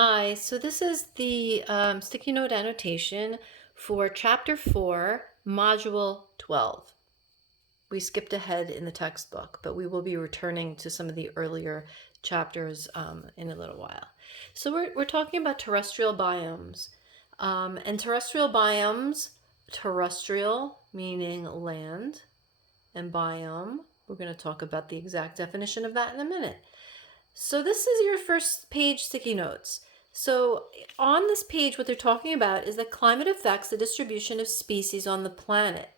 Hi, so this is the sticky note annotation for Chapter 4, Module 12. We skipped ahead in the textbook, but we will be returning to some of the earlier chapters in a little while. So we're talking about terrestrial biomes. And terrestrial biomes, terrestrial meaning land, and biome, we're going to talk about the exact definition of that in a minute. So this is your first page sticky notes. So on this page, what they're talking about is that climate affects the distribution of species on the planet.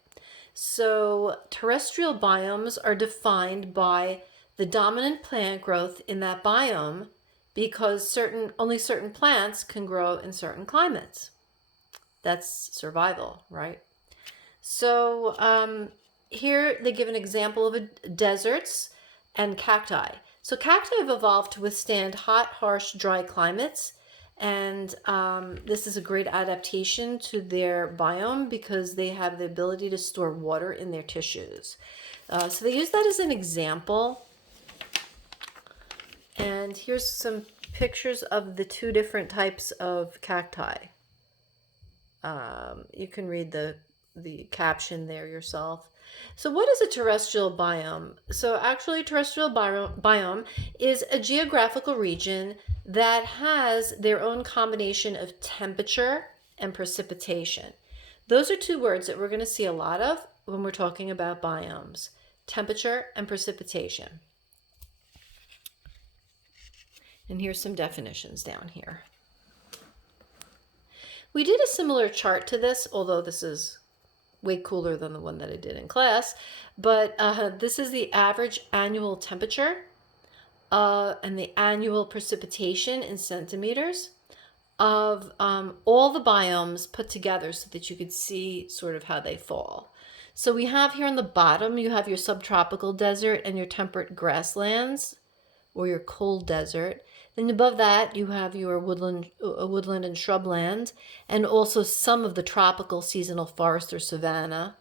So terrestrial biomes are defined by the dominant plant growth in that biome because only certain plants can grow in certain climates. That's survival, right? So here they give an example of deserts and cacti. So cacti have evolved to withstand hot, harsh, dry climates. And this is a great adaptation to their biome because they have the ability to store water in their tissues. So they use that as an example. And here's some pictures of the two different types of cacti. You can read the caption there yourself. So what is a terrestrial biome? So actually, terrestrial biome is a geographical region that has their own combination of temperature and precipitation. Those are two words that we're going to see a lot of when we're talking about biomes: temperature and precipitation. And here's some definitions down here. We did a similar chart to this, although this is way cooler than the one that I did in class. But this is the average annual temperature and the annual precipitation in centimeters of all the biomes put together so that you could see sort of how they fall. So we have here on the bottom, you have your subtropical desert and your temperate grasslands, or your cold desert. Then above that, you have your woodland and shrubland, and also some of the tropical seasonal forest or savanna,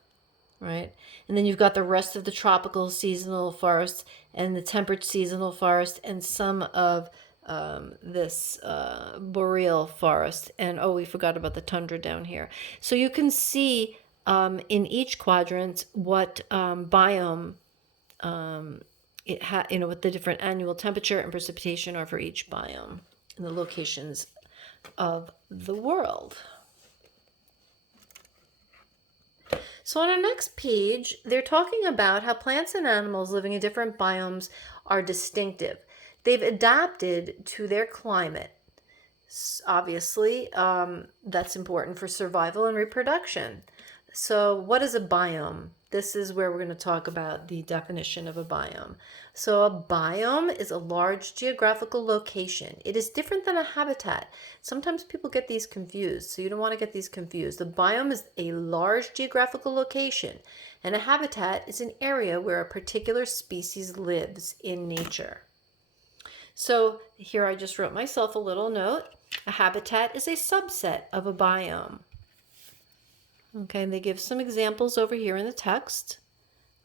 right? And then you've got the rest of the tropical seasonal forest and the temperate seasonal forest and some of this boreal forest. And we forgot about the tundra down here. So you can see in each quadrant what biome what the different annual temperature and precipitation are for each biome and the locations of the world. So on our next page, they're talking about how plants and animals living in different biomes are distinctive. They've adapted to their climate. Obviously, that's important for survival and reproduction. So what is a biome? This is where we're going to talk about the definition of a biome. So a biome is a large geographical location. It is different than a habitat. Sometimes people get these confused, so you don't want to get these confused. The biome is a large geographical location, and a habitat is an area where a particular species lives in nature. So here I just wrote myself a little note. A habitat is a subset of a biome. Okay, and they give some examples over here in the text.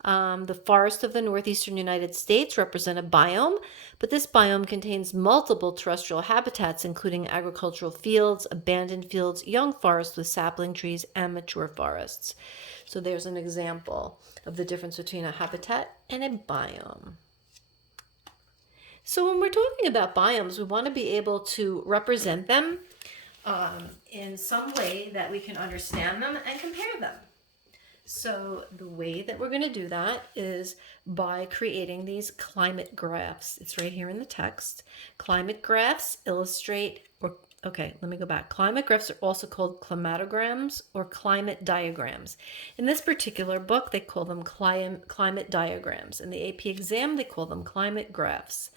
The forests of the northeastern United States represent a biome, but this biome contains multiple terrestrial habitats, including agricultural fields, abandoned fields, young forests with sapling trees, and mature forests. So there's an example of the difference between a habitat and a biome. So when we're talking about biomes, we want to be able to represent them in some way that we can understand them and compare them. So the way that we're going to do that is by creating these climate graphs. It's right here in the text. Climate graphs illustrate, let me go back. Climate graphs are also called climatograms or climate diagrams. In this particular book, they call them climate diagrams. In the AP exam, they call them climate graphs.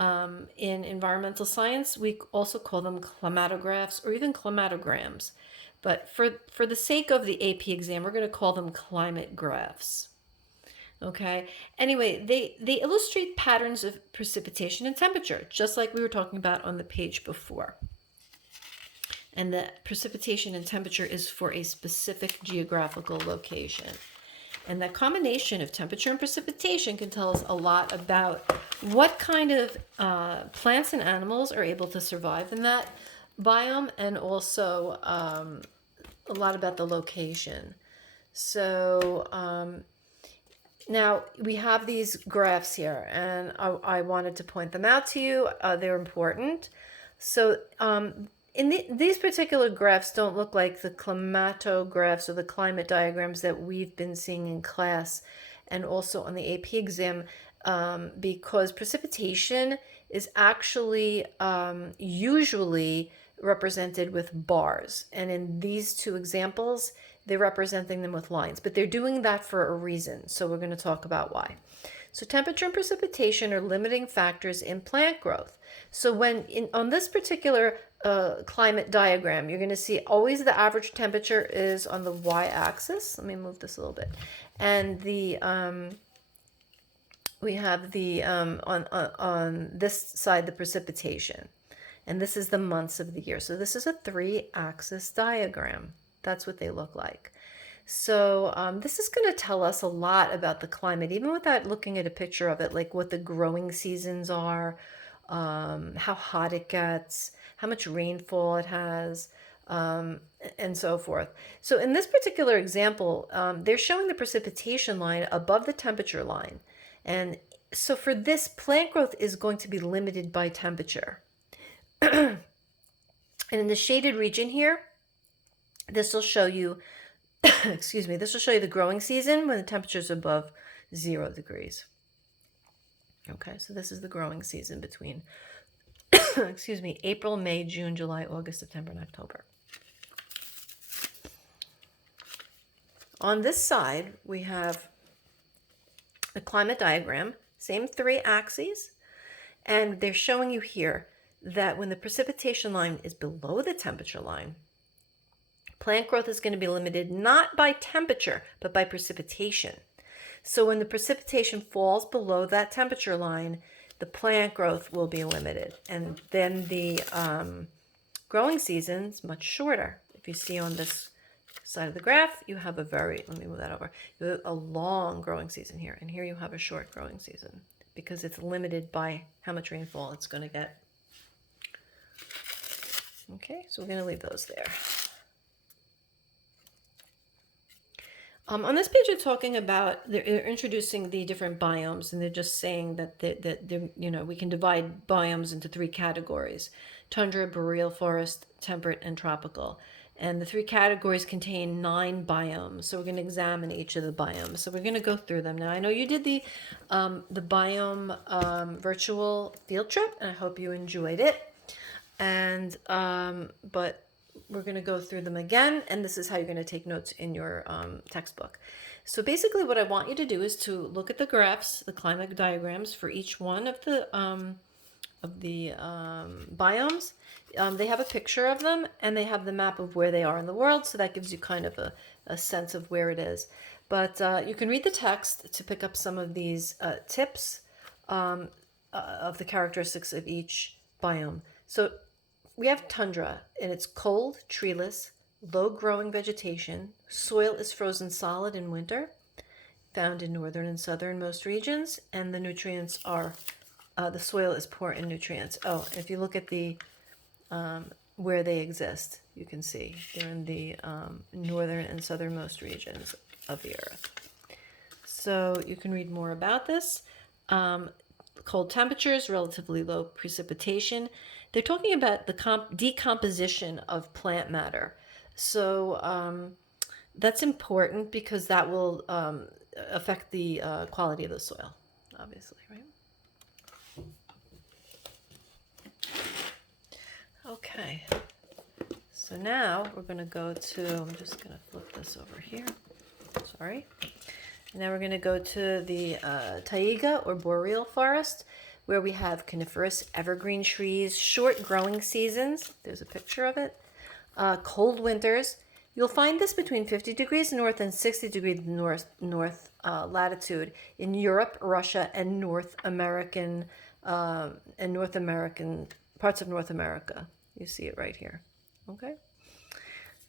In environmental science, we also call them climatographs or even climatograms. But for the sake of the AP exam, we're going to call them climate graphs. Okay. Anyway, they illustrate patterns of precipitation and temperature, just like we were talking about on the page before. And the precipitation and temperature is for a specific geographical location. And that combination of temperature and precipitation can tell us a lot about what kind of plants and animals are able to survive in that biome, and also a lot about the location. So now we have these graphs here, and I wanted to point them out to you. They're important. So these particular graphs don't look like the climatographs or the climate diagrams that we've been seeing in class and also on the AP exam, because precipitation is actually usually represented with bars. And in these two examples, they're representing them with lines, but they're doing that for a reason. So we're going to talk about why. So temperature and precipitation are limiting factors in plant growth. So on this particular climate diagram, you're going to see always the average temperature is on the y-axis. Let me move this a little bit. And we have the on this side the precipitation, and this is the months of the year. So this is a 3-axis diagram. That's what they look like. So this is going to tell us a lot about the climate, even without looking at a picture of it, like what the growing seasons are, how hot it gets, how much rainfall it has, and so forth. So in this particular example, they're showing the precipitation line above the temperature line. And so for this, plant growth is going to be limited by temperature. And in the shaded region here, this will show you, excuse me, this will show you the growing season when the temperature is above 0 degrees. Okay, so this is the growing season between, excuse me, April, May, June, July, August, September, and October. On this side, we have the climate diagram, same 3 axes, and they're showing you here that when the precipitation line is below the temperature line, plant growth is going to be limited not by temperature, but by precipitation. So when the precipitation falls below that temperature line, the plant growth will be limited. And then the growing season is much shorter. If you see on this side of the graph, you have let me move that over. You have a long growing season here, and here you have a short growing season because it's limited by how much rainfall it's going to get. Okay, so we're going to leave those there. On this page, they're talking about, they're introducing the different biomes, and they're just saying that we can divide biomes into 3 categories: tundra, boreal forest, temperate, and tropical. And the 3 categories contain 9 biomes. So we're going to examine each of the biomes. So we're going to go through them. Now, I know you did the biome virtual field trip, and I hope you enjoyed it. And but we're going to go through them again, and this is how you're going to take notes in your textbook. So basically what I want you to do is to look at the graphs, the climate diagrams for each one of the biomes. They have a picture of them, and they have the map of where they are in the world, so that gives you kind of a sense of where it is. But you can read the text to pick up some of these tips of the characteristics of each biome. So we have tundra, and it's cold, treeless, low-growing vegetation. Soil is frozen solid in winter, found in northern and southernmost regions, and the nutrients are, the soil is poor in nutrients. Oh, if you look at the where they exist, you can see they're in the northern and southernmost regions of the earth. So you can read more about this. Cold temperatures, relatively low precipitation. They're talking about the decomposition of plant matter. So that's important because that will affect the quality of the soil, obviously, right? Okay, so now we're going to go to, I'm just going to flip this over here, sorry. Now we're going to go to the taiga or boreal forest, where we have coniferous evergreen trees, short growing seasons, there's a picture of it, cold winters. You'll find this between 50 degrees north and 60 degrees north latitude in Europe, Russia, and North American parts of North America. You see it right here. Okay.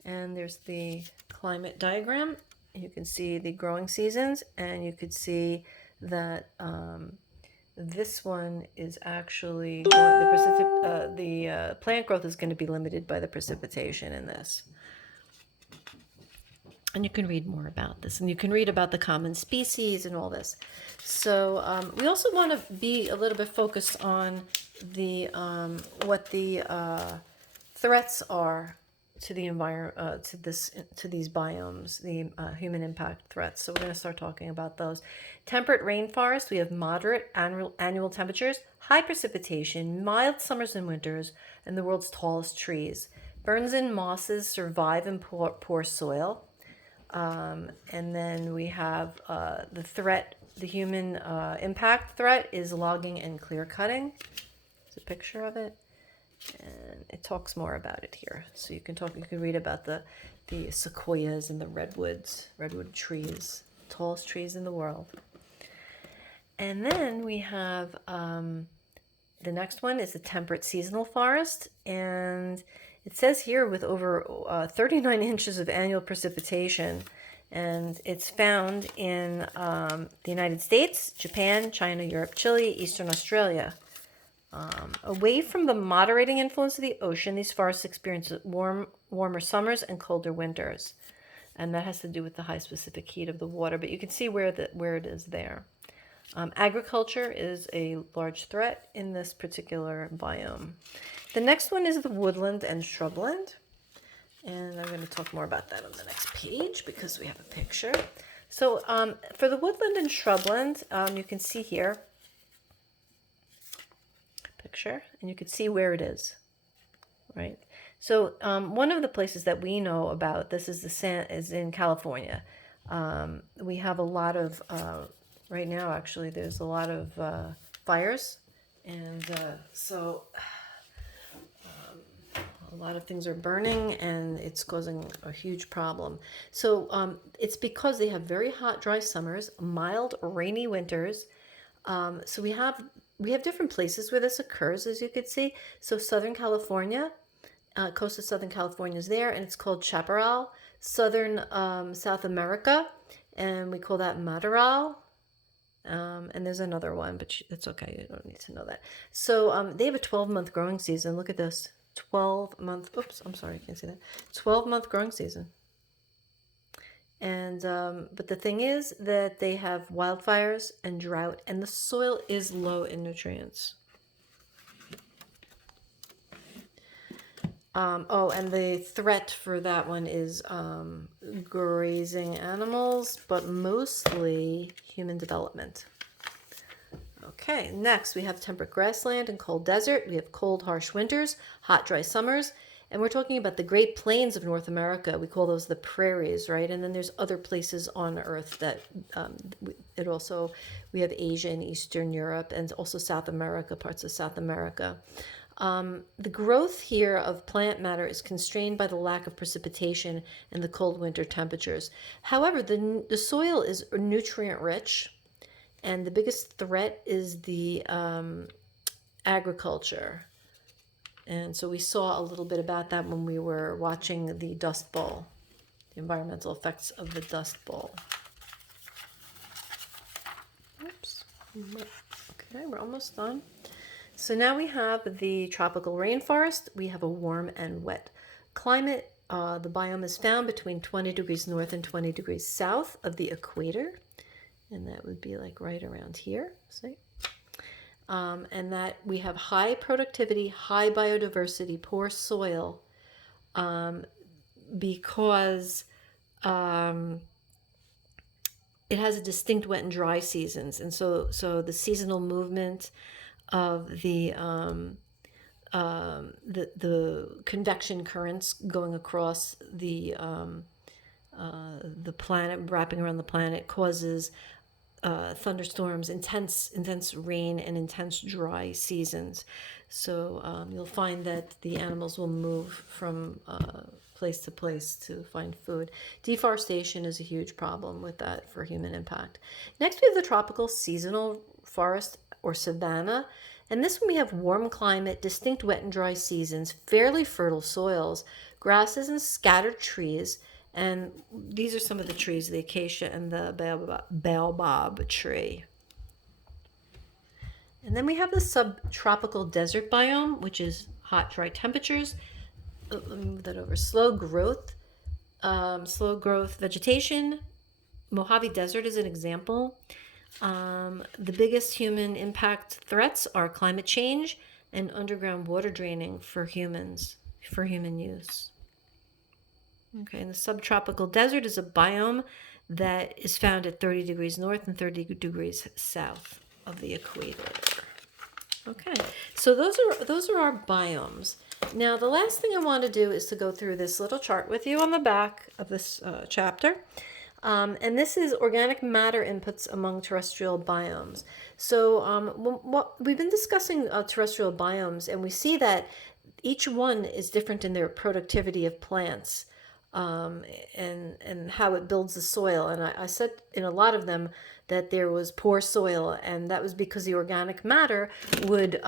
And there's the climate diagram. You can see the growing seasons, and you could see that This one is actually the plant growth is going to be limited by the precipitation in this. And you can read more about this, and you can read about the common species and all this. So we also want to be a little bit focused on the what the threats are to the environment, to these biomes, the human impact threats. So we're going to start talking about those. Temperate rainforest, we have moderate annual temperatures, high precipitation, mild summers and winters, and the world's tallest trees. Ferns and mosses survive in poor soil. And then we have the human impact threat is logging and clear cutting. There's a picture of it, and it talks more about it here. So you can read about the sequoias and the redwood trees, tallest trees in the world. And then we have the next one is a temperate seasonal forest, and it says here with over 39 inches of annual precipitation, and it's found in the United States, Japan, China, Europe, Chile, Eastern Australia. Away from the moderating influence of the ocean, these forests experience warmer summers and colder winters, and that has to do with the high specific heat of the water. But you can see where it is there. Agriculture is a large threat in this particular biome. The next one is the woodland and shrubland. And I'm going to talk more about that on the next page because we have a picture. So for the woodland and shrubland, you can see here, picture, and you can see where it is, right? So one of the places that we know about this is in California. We have a lot of right now, actually, there's a lot of fires, and so a lot of things are burning, and it's causing a huge problem. So it's because they have very hot, dry summers, mild, rainy winters. So we have different places where this occurs, as you could see. So Southern California, coast of Southern California is there, and it's called chaparral. Southern South America, and we call that matorral. And there's another one, but it's okay. You don't need to know that. So they have a 12-month growing season. Look at this. 12-month. Oops, I'm sorry. I can't see that. 12-month growing season. And but the thing is that they have wildfires and drought, and the soil is low in nutrients. And the threat for that one is grazing animals, but mostly human development. Okay, next we have temperate grassland and cold desert. We have cold, harsh winters, hot, dry summers. And we're talking about the Great Plains of North America. We call those the prairies, right? And then there's other places on Earth that we have Asia and Eastern Europe, and also South America, parts of South America. The growth here of plant matter is constrained by the lack of precipitation and the cold winter temperatures. However, the soil is nutrient rich, and the biggest threat is the agriculture. And so we saw a little bit about that when we were watching the Dust Bowl, the environmental effects of the Dust Bowl. Oops. Okay, we're almost done. So now we have the tropical rainforest. We have a warm and wet climate. The biome is found between 20 degrees north and 20 degrees south of the equator. And that would be like right around here, see? And that we have high productivity, high biodiversity, poor soil, because it has a distinct wet and dry seasons. And so the seasonal movement of the convection currents going across the planet, wrapping around the planet, causes thunderstorms, intense rain, and intense dry seasons. So you'll find that the animals will move from place to place to find food. Deforestation is a huge problem with that for human impact. Next, we have the tropical seasonal forest or savanna. And this one we have warm climate, distinct wet and dry seasons, fairly fertile soils, grasses and scattered trees. And these are some of the trees, the acacia and the baobab tree. And then we have the subtropical desert biome, which is hot, dry temperatures. Let me move that over. Slow growth vegetation. Mojave Desert is an example. The biggest human impact threats are climate change and underground water draining for humans, for human use. Okay, and the subtropical desert is a biome that is found at 30 degrees north and 30 degrees south of the equator. Okay, so those are our biomes. Now, the last thing I want to do is to go through this little chart with you on the back of this chapter. And this is organic matter inputs among terrestrial biomes. So what we've been discussing terrestrial biomes, and we see that each one is different in their productivity of plants, and how it builds the soil. And I said in a lot of them that there was poor soil, and that was because the organic matter would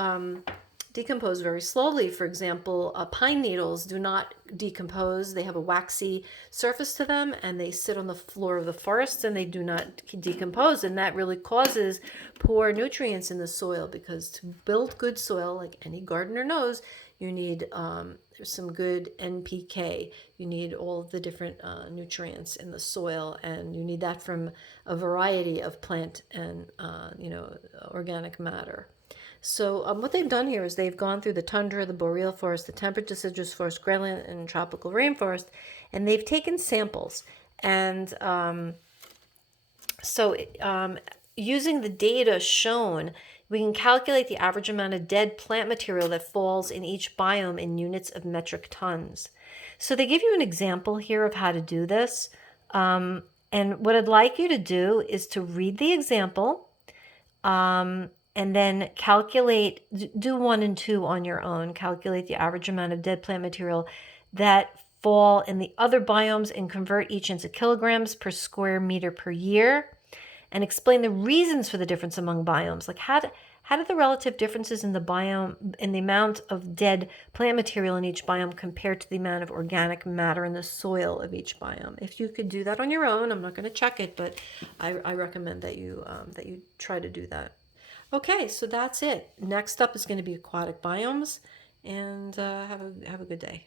decompose very slowly. For example, pine needles do not decompose. They have a waxy surface to them, and they sit on the floor of the forest, and they do not decompose. And that really causes poor nutrients in the soil, because to build good soil, like any gardener knows, you need some good NPK. You need all of the different nutrients in the soil, and you need that from a variety of plant and organic matter. So what they've done here is they've gone through the tundra, the boreal forest, the temperate deciduous forest, grassland, and tropical rainforest, and they've taken samples. And using the data shown, we can calculate the average amount of dead plant material that falls in each biome in units of metric tons. So they give you an example here of how to do this. And what I'd like you to do is to read the example, and then do 1 and 2 on your own. Calculate the average amount of dead plant material that fall in the other biomes and convert each into kilograms per square meter per year, and explain the reasons for the difference among biomes. Like how do the relative differences in the biome, in the amount of dead plant material in each biome compared to the amount of organic matter in the soil of each biome? If you could do that on your own, I'm not going to check it, but I recommend that you try to do that. Okay, so that's it. Next up is going to be aquatic biomes, and have a good day.